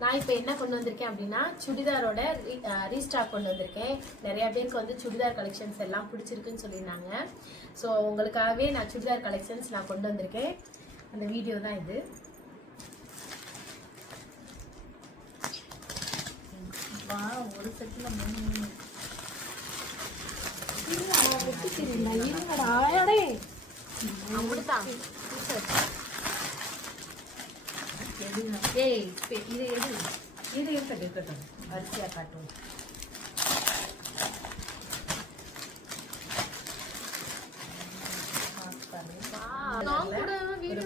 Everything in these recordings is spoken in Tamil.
நான் இப்போ என்ன கொண்டு வந்திருக்கேன் அப்படின்னா சுடிதாரோட ரீஸ்டாக் கொண்டு வந்திருக்கேன். நிறைய பேருக்கு வந்து சுடிதார் கலெக்ஷன்ஸ் எல்லாம் பிடிச்சிருக்குன்னு சொல்லியிருந்தாங்க. ஸோ உங்களுக்காகவே நான் சுடிதார் கலெக்ஷன்ஸ் நான் கொண்டு வந்திருக்கேன். அந்த வீடியோ தான் இது. ஒரு செட்டில் 3 இது இருக்கட்டும் அரிசியா காட்டும்.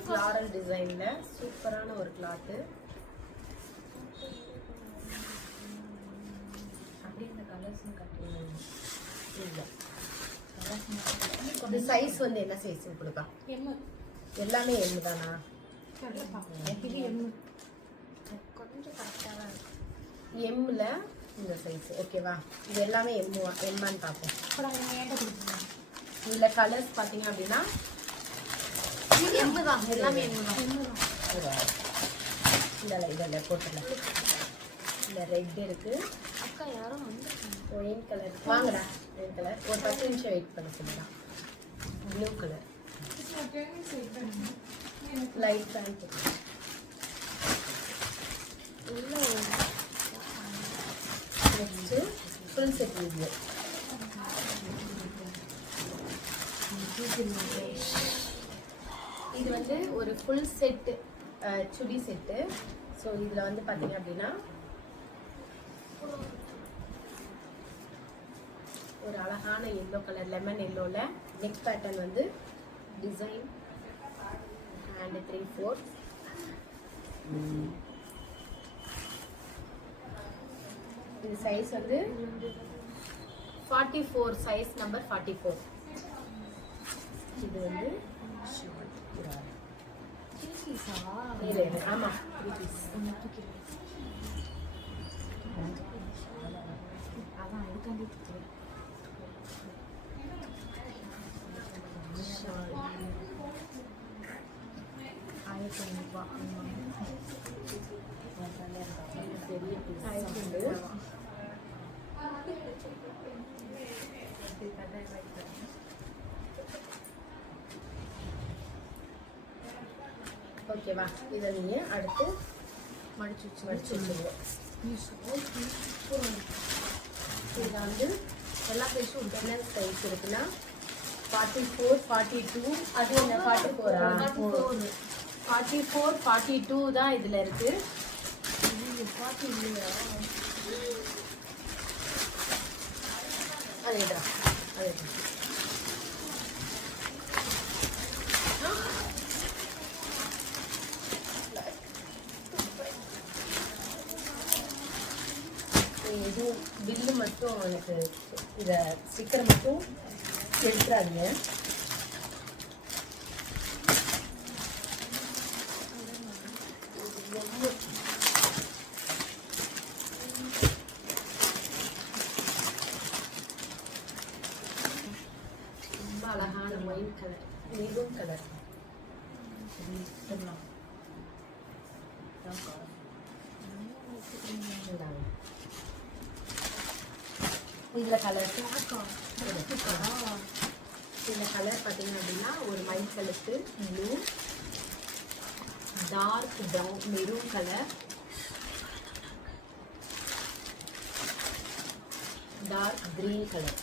ஃப்ளாரல் டிசைன்ல சூப்பரான ஒரு கிளாத். அப்படி இந்த கலர்ஸும் காட்டுவோம். இந்த சைஸ் வந்து என்ன சைஸ் கொடுக்கா? எல்லாமே எம் தானா? எம்ல இந்த சைஸ் ஓகேவா? இது எல்லாமே எம்மான்னு பார்ப்போம். இதில் கலர்ஸ் பார்த்தீங்க அப்படின்னா எம்மு தான், எல்லாமே எம்மு தான். இதில் போட்டல இந்த ரெட் இருக்கு. அக்கா யாரும் வந்து ஒயின் கலர் வாங்கடா. ஒயின் கலர் ஒரு 10 நிமிஷம் வெயிட் பண்ண சொல்லுதான். Blue colour light pant next full set video. இது வந்து ஒரு full set chudi set. So இதில் வந்து பார்த்தீங்க அப்படின்னா ஒரு அழகான எல்லோ கலர் லெமன் எல்லோவில் நெக் பேட்டர்ன் வந்து டிசைன் அண்ட் 3/4. இது சைஸ் வந்து 44 சைஸ் நம்பர் 44. இது வந்து ஆமாம் 3 பீஸ். அதான் அதுக்காண்டி ஓகேவா? இதை நீங்கள் அடுத்து மடிச்சு வச்சுருவோம். இதில் வந்து எல்லா சைஸும் என்ன சைஸ் இருக்குன்னா 44, 42. அது என்ன 44 44, 42 தான் இதில் இருக்கு. அதேதான் அதேதான். இது பில்லு மட்டும் எனக்கு இதை ஸ்டிக்கர் மட்டும் எடுத்துறாங்க. ரொம்ப அழகான ஒயின் கலர், மெரூன் கலர். இதில் கலர் இதில் கலர் பார்த்தீங்க அப்படின்னா ஒரு மை கலருக்கு blue, dark brown maroon colour, dark green colour.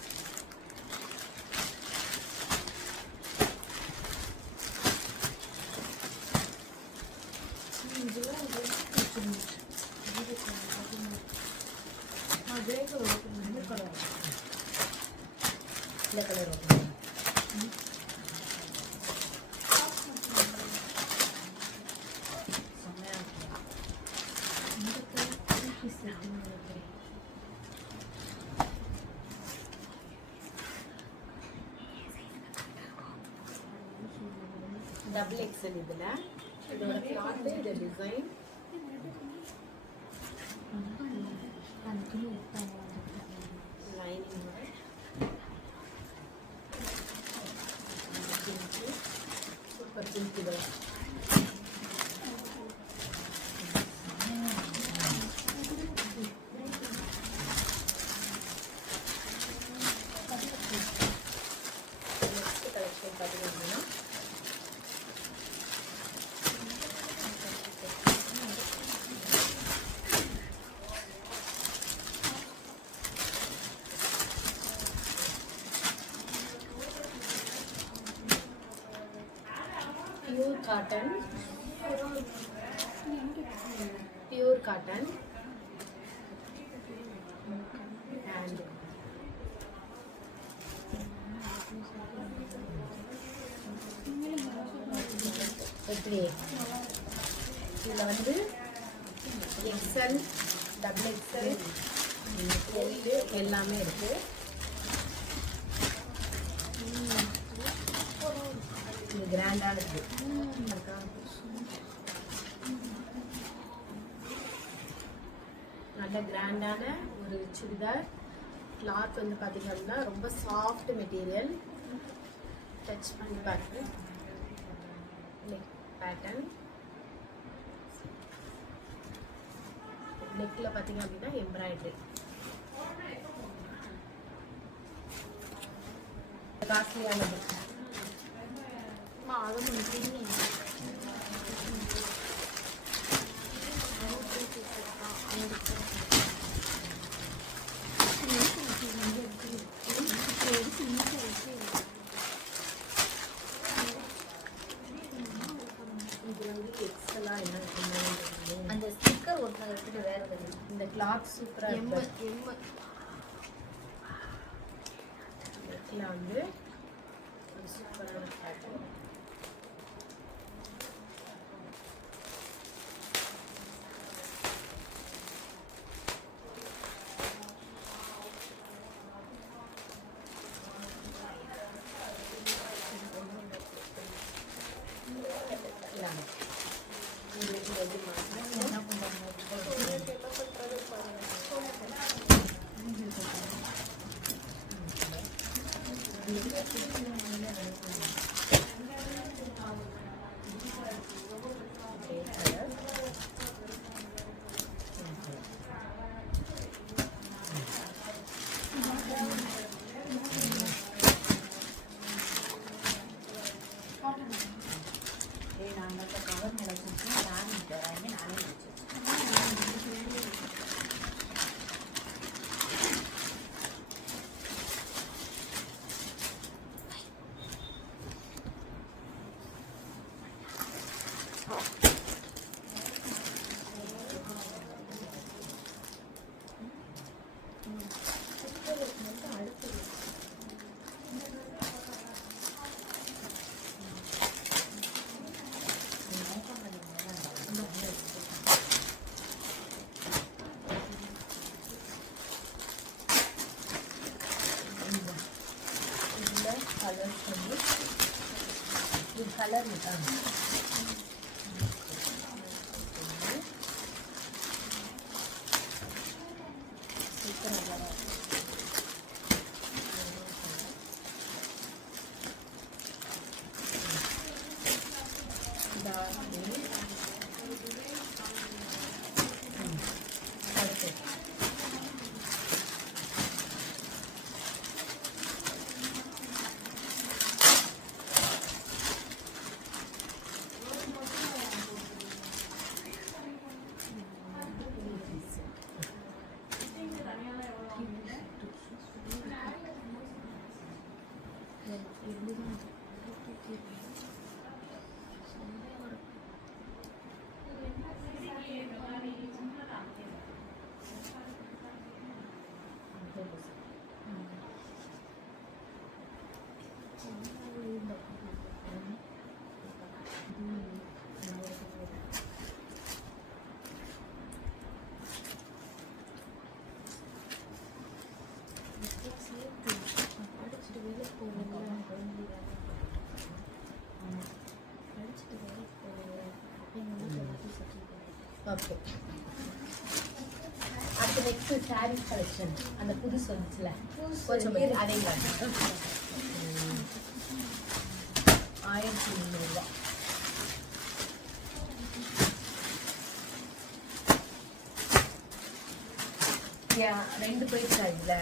இந்த கலர் டபுள் எக்ஸல். இதில் இதோட கிளாத்து, இது design. Super pink. Cotton, pure cotton and எப்படி இதில் வந்து எக்ஸ்எல், டபுள் எக்ஸ்எல், எல்லு எல்லாமே இருக்கு. இது கிராண்டான இருக்கு. நல்ல கிராண்டான ஒரு சுடிதார். கிளாத் வந்து பார்த்தீங்க அப்படின்னா ரொம்ப சாஃப்ட் மெட்டீரியல். டச் பண்ணி பாருங்க. நெக் பேட்டர்ன், நெக்கில் பார்த்தீங்க அப்படின்னா எம்ப்ராய்டரி. காஸ்ட்லியானது. அது முடிஞ்சு அந்த ஸ்டிக்கர் ஒன்று எடுத்துட்டு வேற வருது. இந்த கிளாத் சூப்பராக இருக்கு. நெக்கில் வந்து ஒரு சூப்பரான பேட்டர்ன். Colour okay. அடுத்து நெக்ஸ்ட் சாரீஸ் கலெக்ஷன். அந்த புதுசு வந்துச்சுல கொஞ்சம் அதே மாதிரி 1300 ரூபா. ரெண்டு போயிடுச்சா இதுல?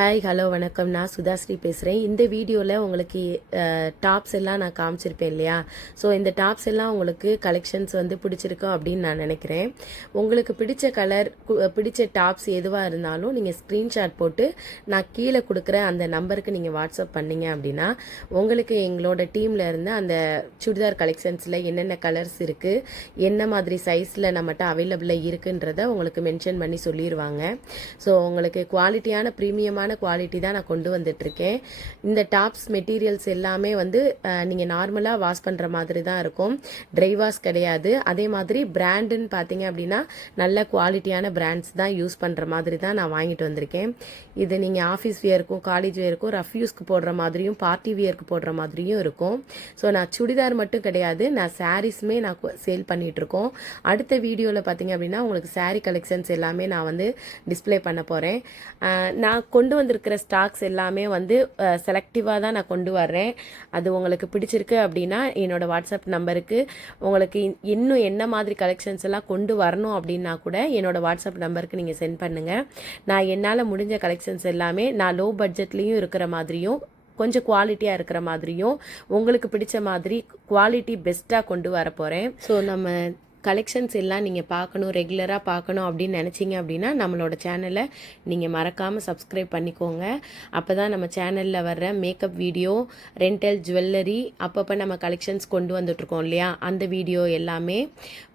ஹாய் ஹலோ வணக்கம். நான் சுதாஸ்ரீ பேசுகிறேன். இந்த வீடியோவில் உங்களுக்கு டாப்ஸ் எல்லாம் நான் காமிச்சிருப்பேன் இல்லையா? ஸோ இந்த டாப்ஸ் எல்லாம் உங்களுக்கு கலெக்ஷன்ஸ் வந்து பிடிச்சிருக்கும் அப்படின்னு நான் நினைக்கிறேன். உங்களுக்கு பிடிச்ச கலர் பிடிச்ச டாப்ஸ் எதுவாக இருந்தாலும் நீங்கள் ஸ்க்ரீன்ஷாட் போட்டு நான் கீழே கொடுக்குற அந்த நம்பருக்கு நீங்கள் வாட்ஸ்அப் பண்ணீங்க அப்படின்னா உங்களுக்கு எங்களோட டீமில் இருந்து அந்த சுடிதார் கலெக்ஷன்ஸில் என்னென்ன கலர்ஸ் இருக்குது, என்ன மாதிரி சைஸில் நம்மகிட்ட அவைலபிளாக இருக்குன்றதை உங்களுக்கு மென்ஷன் பண்ணி சொல்லிடுவாங்க. ஸோ உங்களுக்கு குவாலிட்டியான ப்ரீமியமான குவாலிட்டி தான் நான் கொண்டு வந்துட்டுருக்கேன். இந்த டாப்ஸ் மெட்டீரியல்ஸ் எல்லாமே வந்து நீங்கள் நார்மலாக வாஷ் பண்ணுற மாதிரி தான் இருக்கும், ட்ரை வாஷ் கிடையாது. அதே மாதிரி பிராண்டுன்னு பார்த்தீங்க அப்படின்னா நல்ல குவாலிட்டியான பிராண்ட்ஸ் தான் யூஸ் பண்ணுற மாதிரி தான் நான் வாங்கிட்டு வந்திருக்கேன். இது நீங்கள் ஆஃபீஸ் வியருக்கும் காலேஜ் வியருக்கும் ரஃப் யூஸ்க்கு போடுற மாதிரியும் பார்ட்டி வியருக்கு போடுற மாதிரியும் இருக்கும். ஸோ நான் சுடிதார் மட்டும் கிடையாது, நான் சாரீஸுமே நான் சேல் பண்ணிகிட்ருக்கோம். அடுத்த வீடியோவில் பார்த்தீங்க அப்படின்னா உங்களுக்கு சாரீ கலெக்ஷன்ஸ் எல்லாமே நான் வந்து டிஸ்பிளே பண்ண போகிறேன். நான் கொண்டு வந்திருக்கிற ஸ்டாக்ஸ் எல்லாமே வந்து செலக்டிவாக தான் நான் கொண்டு வர்றேன். அது உங்களுக்கு பிடிச்சிருக்கு அப்படின்னா என்னோட வாட்ஸ்அப் நம்பருக்கு உங்களுக்கு இன்னும் என்ன மாதிரி கலெக்ஷன்ஸ் எல்லாம் கொண்டு வரணும் அப்படின்னா கூட என்னோட வாட்ஸ்அப் நம்பருக்கு நீங்கள் சென்ட் பண்ணுங்கள். நான் என்னால் முடிஞ்ச கலெக்ஷன்ஸ் எல்லாமே நான் லோ பட்ஜெட்லேயும் இருக்கிற மாதிரியும் கொஞ்சம் குவாலிட்டியாக இருக்கிற மாதிரியும் உங்களுக்கு பிடிச்ச மாதிரி குவாலிட்டி பெஸ்ட்டாக கொண்டு வர போகிறேன். ஸோ நம்ம கலெக்ஷன்ஸ் எல்லாம் நீங்கள் பார்க்கணும், ரெகுலராக பார்க்கணும் அப்படின்னு நினச்சிங்க அப்படின்னா நம்மளோட சேனலை நீங்கள் மறக்காமல் சப்ஸ்கிரைப் பண்ணிக்கோங்க. அப்போ தான் நம்ம சேனலில் வர்ற மேக்கப் வீடியோ, ரெண்டல் ஜுவல்லரி, அப்பப்போ நம்ம கலெக்ஷன்ஸ் கொண்டு வந்துட்ருக்கோம் இல்லையா, அந்த வீடியோ எல்லாமே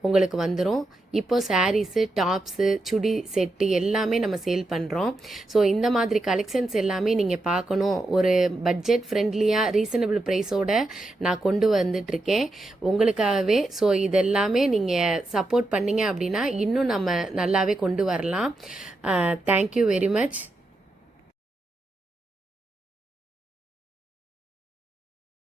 உங்களுக்கு வந்துடும். இப்போ சாரீஸு, டாப்ஸு, சுடி செட்டு எல்லாமே நம்ம சேல் பண்ணுறோம். ஸோ இந்த மாதிரி கலெக்ஷன்ஸ் எல்லாமே நீங்கள் பார்க்கணும், ஒரு பட்ஜெட் ஃப்ரெண்ட்லியாக ரீசனபிள் ப்ரைஸோட நான் கொண்டு வந்துட்டுருக்கேன் உங்களுக்காகவே. ஸோ இதெல்லாமே நீங்கள் சப்போர்ட் பண்ணிங்க அப்படின்னா இன்னும் நம்ம நல்லாவே கொண்டு வரலாம். Thank you very much.